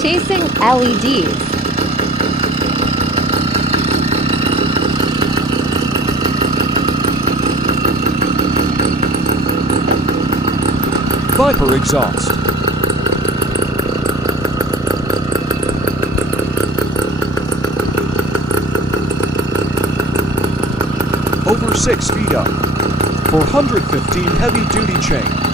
Chasing LEDs. Viper exhaust. Over 6 feet up. 415 heavy-duty chain.